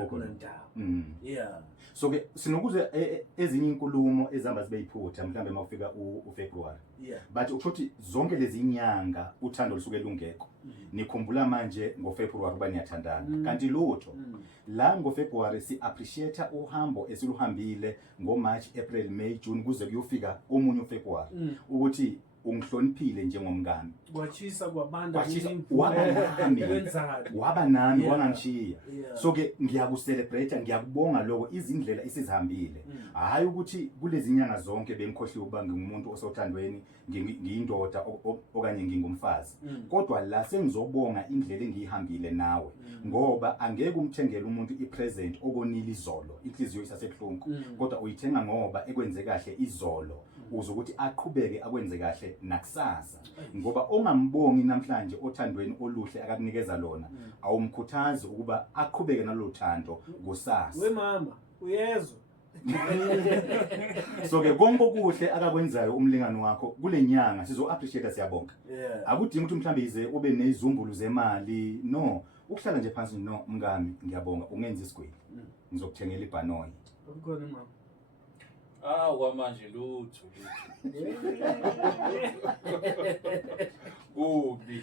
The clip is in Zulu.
kunendaba. Yeah. So ke sinokuze ezinye inkulumo ezihamba zibe yiphutha mhlambe mawufika uFebruary. Yeah. But ukuthi zonke lezi inyanga uthando lisuke lungekho. Nikhumbula manje ngoFebruary kuba niyathandana. Kanti lutho la ngoFebruary si appreciate uhambo esiluhambile ngoMarch, April, May, June kuze kuyofika omunye uFebruary ukuthi ungihloniphile njengomngane. Kwachisa kwabanda waba nami wangangishiya. So ke ngiyakucelebrate, ngiyakubonga lokho izindlela isizihambile. Hayi ukuthi kulezi nyanga zonke bengikhohliwe ukuba ngingumuntu osothandweni, ngiyindoda okanye ngingumfazi. Kodwa la sengizobonga indlela engihambile nawe ngoba angeke umthengele umuntu ipresent okonile izolo, inhliziyo isasebuhlungu. Kodwa uyithenga ngoba ekwenze kahle izolo. Uze ukuthi aqhubeke akwenze kahle nakusasa ngoba ongambongi namhlanje othandweni oluhle akakunikeza lona awumkhuthazi ukuba aqhubeke nalothando kusasa. We mama uyezwa. So ke konke okuhle akakwenzayo umlingani wakho kulenyanga sizo appreciate siyabonga. Akudingi ukuthi mhlambe ize ube nezizumbulu zemali, no, ukuhlala nje phansi, no mngami ngiyabonga ungenza isigwili ngizokuthengela ibhanoyi. Ukona mama. Kwamanje lutho. Kubi.